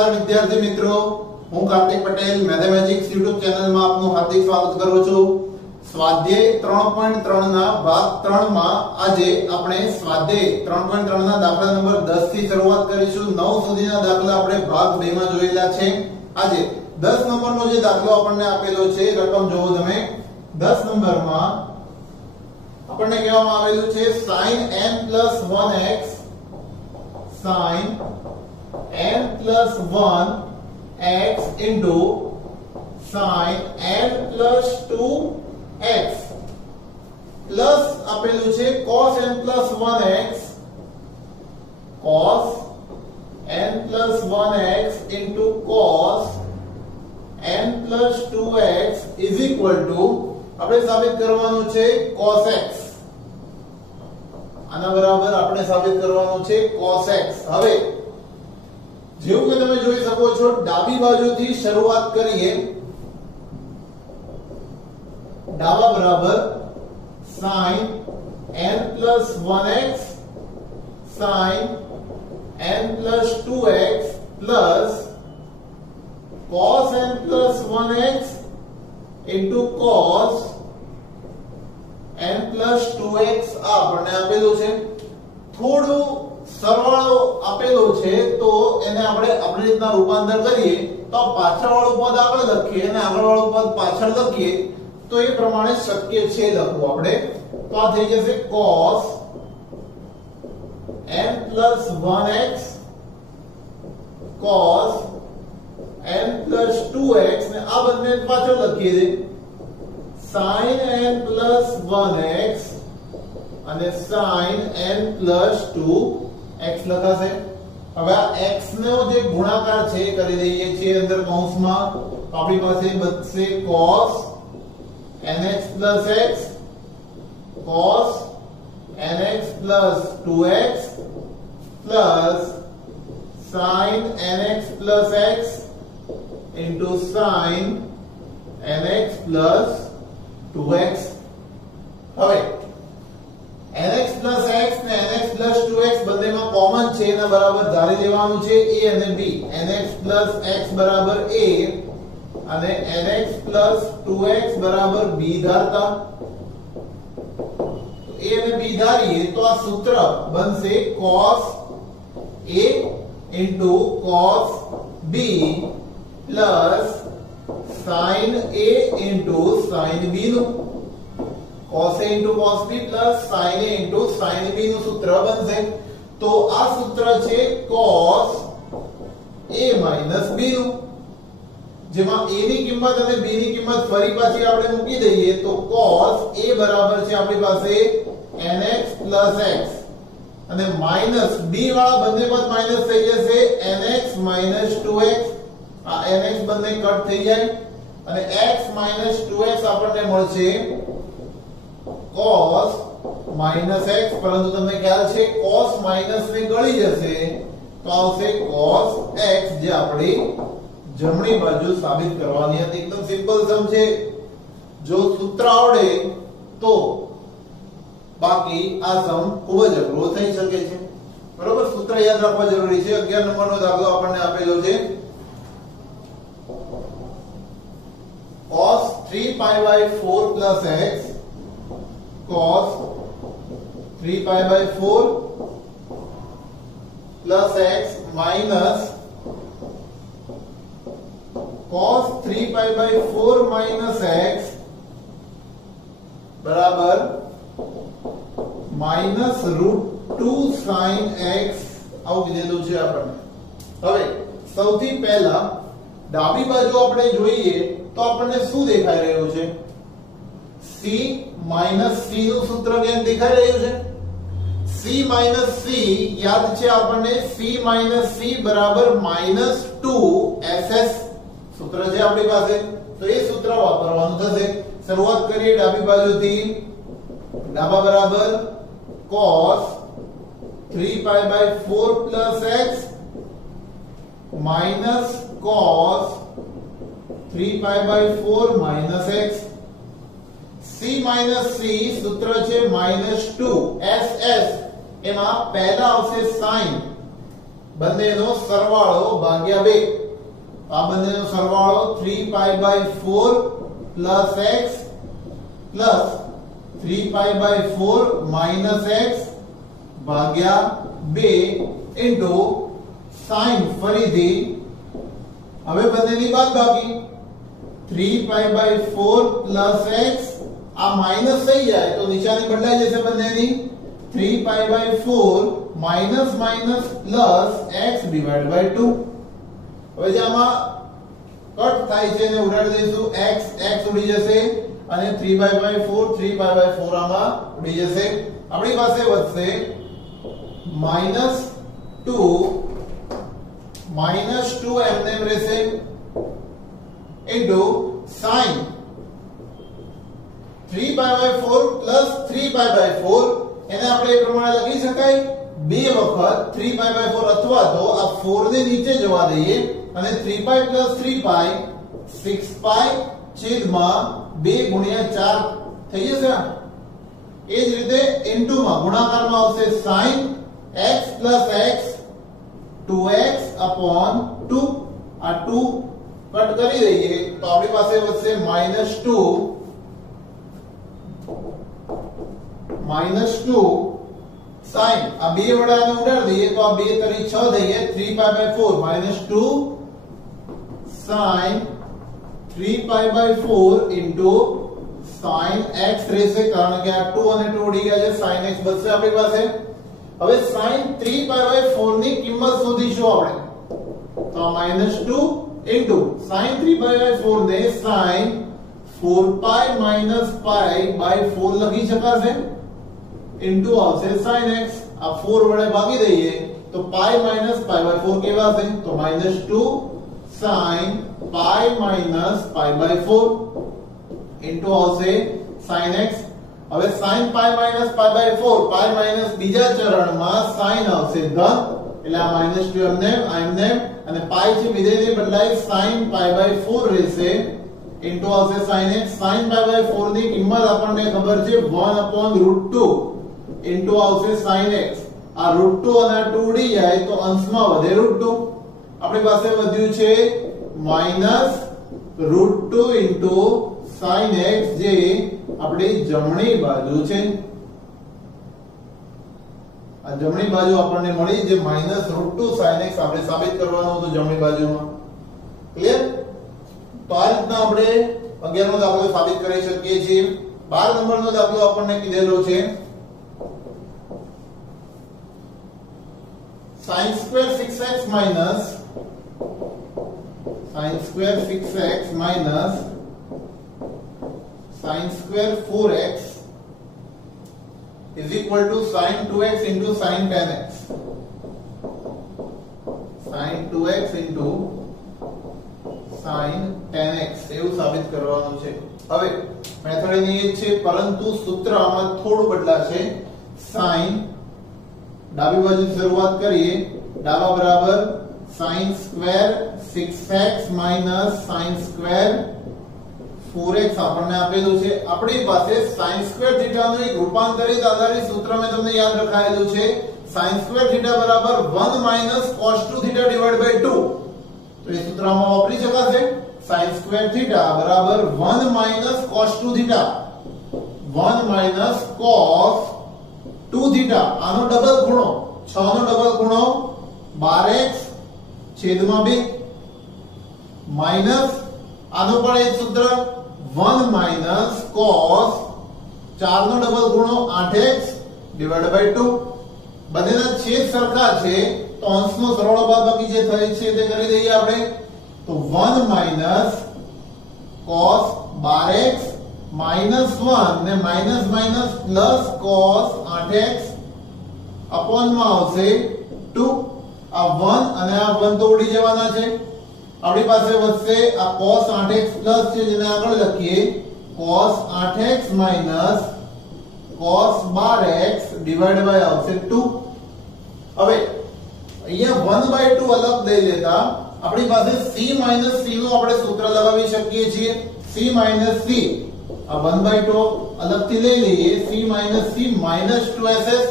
નમસ્કાર વિદ્યાર્થી મિત્રો, હું કાર્તિક પટેલ મેથેમેટિક્સ YouTube ચેનલમાં આપનું હાર્દિક સ્વાગત કરું છું. સ્વાધ્યાય 3.3 ના ભાગ 3 માં આજે આપણે સ્વાધ્યાય 3.3 ના દાખલા નંબર 10 થી શરૂઆત કરીશું. 9 સુધીના દાખલા આપણે ભાગ 2 માં જોયેલા છે. આજે 10 નંબરનો જે દાખલો આપણને આપેલો છે, રકમ જોવો તમે. 10 નંબરમાં આપણને કહેવામાં આવેલું છે sin n + 1x sin n plus 1 x into sin n plus 2 x plus આપેલું છે cos n plus 1x cos n plus 1x into cos n plus 2x is equal to આપણે સાબિત કરવાનું છે cos x. આના બરાબર આપણે સાબિત કરવાનું છે cos x. હવે જેવું કે તમે જોઈ શકો છો, ડાબી બાજુથી શરૂઆત કરીએ. ડાબા બરાબર sin n plus 1x sin n plus 2x plus cos n plus 1x into cos n plus 2x આપણને આપેલું છે. થોડું સરવાળો આપેલો છે તો એને આપણે આપણી રીતના રૂપાંતર કરીએ તો પાછળવાળું પદ આગળ લખીએ અને આગળવાળું પદ પાછળ લખીએ તો એ પ્રમાણે શક્ય છે લખવું આપણે. તો આ થઈ જશે cos n plus 1x cos n plus 2x ને આ બંને પાછળ લખીએ છે sin n plus 1x અને sin n plus 2x લખાશે. હવે આ x નો જે ગુણાકાર છે કરી દઈએ છીએ અંદર કૌંસમાં. તો આપણી પાસે બચશે cos nx plus x cos nx plus 2x plus sin nx plus x into sin nx plus 2x. હવે nx plus x ને nx plus 2x બંનેમાં કોમન છે, એના બરાબર ધારી લેવાનું છે a અને b. nx plus x બરાબર a અને nx plus 2x બરાબર b ધારતા. તો a અને b ધારીએ તો આ સૂત્ર બનશે cos a into cos b plus sin a into sin b નું cos a into cos b plus sin a into sin b નું સૂત્ર બનશે. તો આ સૂત્ર છે cos a minus b નું, જેમાં a ની કિંમત અને b ની કિંમત ફરી પાછી આપણે મૂકી દઈએ તો cos a બરાબર છે આપણી પાસે nx plus x અને માઈનસ b વાળા બંને પદ માઈનસ થઈ જશે nx minus 2x. આ nx બંને કટ થઈ જાય અને x minus 2x આપણને મળશે cos minus x. પરંતુ તમને ખ્યાલ છે cos minus ને ગળી જશે તો આવશે cos x, જે આપણી જમણી બાજુ સાબિત કરવાની હતી. એકદમ સિમ્પલ સમ છે. જો સૂત્ર આવડે તો બાકી આ સમ ખૂબ જ અઘરો થઈ શકે છે. બરોબર, સૂત્ર યાદ રાખવા જરૂરી છે. 11 નંબરનો દાખલો આપણને આપેલો છે cos 3π/4 plus x cos 3π/4 plus x minus cos 3π/4 minus x બરાબર minus √2 sin x આવું કીધેલું છે આપણને. હવે સૌથી પહેલા ડાબી બાજુ આપણે જોઈએ તો આપણને શું દેખાઈ રહ્યું છે? c minus c નું સૂત્ર કેમ દેખાઈ રહ્યું છે? c minus c યાદ છે આપણને, c minus c બરાબર -2ss સૂત્ર છે આપણી પાસે. તો એ સૂત્ર વાપરવાનું થશે. શરૂઆત કરીએ ડાબી બાજુથી. ડાબા બરાબર cos 3π/4 plus x minus cos 3π/4 minus x. c minus c સૂત્ર છે -2 ss. એમાં પહેલા આવશે sin બંનેનો સરવાળો ભાગ્યા 2. આ બંનેનો સરવાળો 3π/4 plus x plus 3π/4 minus x ભાગ્યા 2 ઇન્ટુ sin ફરીથી હવે બંનેની બાદબાકી 3π/4 પ્લસ x આ માઈનસ થઈ જાય તો નિશાની બદલાઈ જશે બંનેની 3π/4 minus minus plus x divide by 2. હવે જે આમાં કટ થાય છે એને ઉડાડી દઈશું x ઉડી જશે અને 3π/4 3π/4 આમાં ઉડી જશે. આપણી પાસે વધશે -2 એમને એમ રહેશે ઇન્ટુ sin 3π/4 પ્લસ 3π/4 એને આપણે એ પ્રમાણે લખી શકાય બે વખત 3π/4 અથવા તો આ 4 ને નીચે જવા દઈએ અને 3π પ્લસ 3π 6π છેદમાં 2 ગુણ્યા 4 થઈ જશે. એ જ રીતે ઇન્ટુ માં ગુણાકારમાં આવશે sin x plus x 2x upon 2. આ 2 કટ કરી દઈએ તો આપણી પાસે વધશે -2 sin આ બે વડાને ઉડાડી દઈએ તો આ 2 તરી 6 દઈએ 3π/4 -2 sin 3π/4 into sin x રહેશે કારણ કે આ 2 અને 2 ઉડી ગયા છે sin x બચશે આપણી પાસે. હવે sin 3π/4 ની કિંમત શોધીશું આપણે તો -2 into sin 3π/4 ને sin 4π - π/4 લખી શકાશે ઇન્ટુ આવશે sin x. આ 4 વડે ભાગી દઈએ તો π - π/4 કેવાશે તો -2 sin π - π/4 ઇન્ટુ આવશે sin x. હવે sin π - π/4 π માઈનસ બીજા ચરણમાં sin આવશે ધન એટલે આ -2 એમને અને π છે વિધેયને બદલાઈ sin π/4 રહેશે ઇન્ટુ આવશે sin x. sin π/4 ની કિંમત આપણને ખબર છે 1/√2 ઇન્ટુ આવશે sin x. આ √2 અને 2 ઉડી જાય તો અંશમાં વધે √2. આપણી પાસે વધ્યું છે -√2 ઇન્ટુ sin x જે આપણી જમણી બાજુ છે. આ જમણી બાજુ આપણને મળી જે -√2 sin x આપણે સાબિત કરવાનું હતું જમણી બાજુમાં. ક્લિયર? તો આ રીતના આપણે 11 નો દાખલો સાબિત કરી શકીએ છીએ. 12 નંબરનો દાખલો આપણને કીધેલો છે sin² 6x minus sin² 6x minus sin² 4x is equal to sin 2x into sin 10x. sin 2x into sin 10x એવું સાબિત કરવાનું છે. હવે મેથડ એની એ છે પરંતુ સૂત્ર આમાં થોડું બદલાશે. sin ડાબી બાજુથી શરૂઆત કરીએ ડાબા બરાબર sin² 6x minus sin² 4x આપણને આપેલું છે. આપણી પાસે sin² θ નું એક રૂપાંતરિત આધારિત સૂત્ર મેં તમને યાદ રખાયેલું છે sin² θ બરાબર 1 - cos2 θ divided by 2. તો એ સૂત્રમાં વાપરી શકાશે. sin² θ બરાબર 1 - cos2 θ 1 - cos2 θ આનો ડબલ ખૂણો 6 નો ડબલ ખૂણો 12x છેદમાં 2 માઈનસ આનો પણ એક સૂત્ર 1 - cos 4 નો ડબલ ખૂણો 8x divided by 2. બંનેના છેદ સરખા છે તો અંશનો સરવાળો બાદબાકી જે થાય છે તે કરી દઈએ આપણે તો 1 - cos 12x -1 ને minus minus plus cos 8x upon માં આવશે 2. આ 1 અને આ 1 તો ઉડી જવાના છે. આપણી પાસે વધશે આ cos 8x પ્લસ છે જેને આગળ લખીએ cos 8x minus cos 12x divided by આવશે 2. હવે અહીંયા 1/2 અલગ દઈ લેતા આપણી પાસે c minus c નું આપણે સૂત્ર લગાવી શકીએ છીએ. c minus c આ 1/2 અલગથી લઈ લઈએ c minus c -2ss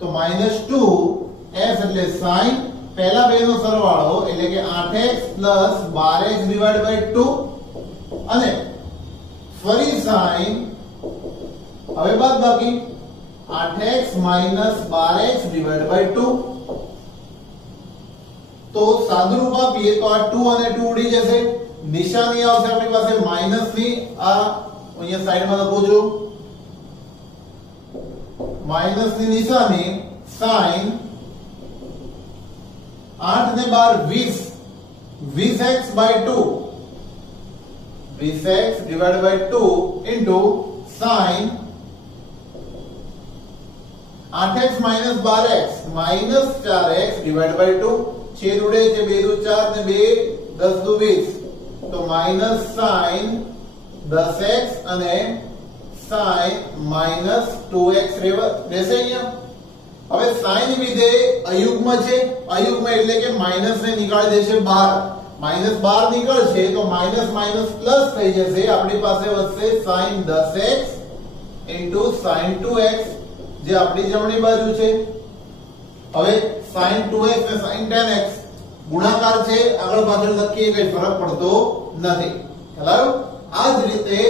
તો -2s એટલે sin પહેલા બેનો સરવાળો એટલે કે 8x + 12x / 2 અને ફરી sin હવે બાદબાકી 8x - 12x / 2 તો સાદુરૂપ આપીએ તો આ 2 અને 2 ઉડી જશે, નિશાની આવશે આપણી પાસે માઈનસ ની, આ અહીંયા સાઈડમાં લખો છો માઈનસ ની નિશાની, sin 8 ને 12 20x / 2 20x / 2 into sin 8x - 12x -4x / 2 छेद उड़े છે 2 दू 4 ને 2 10 दू 20 તો માઈનસ sin 10x અને sin -2x રહેશે અહીંયા. હવે sin વિધેય અયુગ્મ છે, અયુગ્મ એટલે કે માઈનસ ને નીકાળી દેશે બહાર, માઈનસ બહાર નીકળશે તો માઈનસ માઈનસ પ્લસ થઈ જશે, આપણી પાસે વધશે sin 10x sin 2x જે આપણી જમણી બાજુ છે. હવે sin 2x ને sin 10x ગુણાકાર છે, આગળ પાછળ લખીએ કઈ ફરક પડતો નથી. ખ્યાલ આવ્યો? આ જ રીતે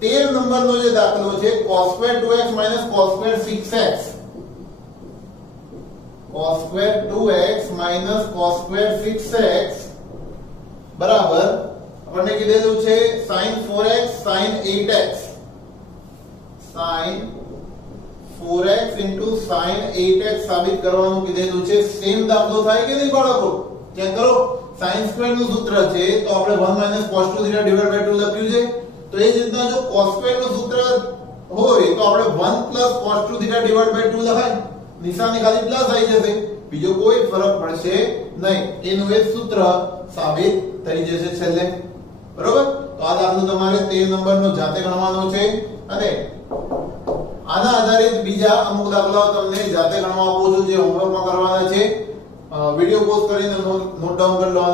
13 નંબરનો જે દાખલો છે cos2 2x - cos2 6x cos2 2x - cos2 6x બરાબર આપણને કીધેલું છે sin 4x sin 8x sin 4x * sin 8x સાબિત કરવાનું કીધેલું છે. સેમ દાખલો થાય કે નહીં બાળકો? ચેક કરો. sin2 નું સૂત્ર છે તો આપણે 1 - cos2 θ / 2 લખ્યું છે, તો એ જ રીતના જો cos2 નું સૂત્ર હોય તો આપણે 1 + cos2 θ / 2 લખાય, નિશાની ખાલી પ્લસ આવી જશે, બીજો કોઈ ફરક પડશે નહીં, એનું એ સૂત્ર સાબિત થઈ જશે છેલ્લે. બરોબર? તો આ દાખલો તમારે 13 નંબરનો જાતે ગણવાનો છે અને આના આધારિત બીજા અમુક દાખલાઓ તમને જાતે ગણવા આપું છું જે હોમવર્કમાં કરવાના છે. વિડિયો પોઝ કરીને નોટ ડાઉન કરી લો.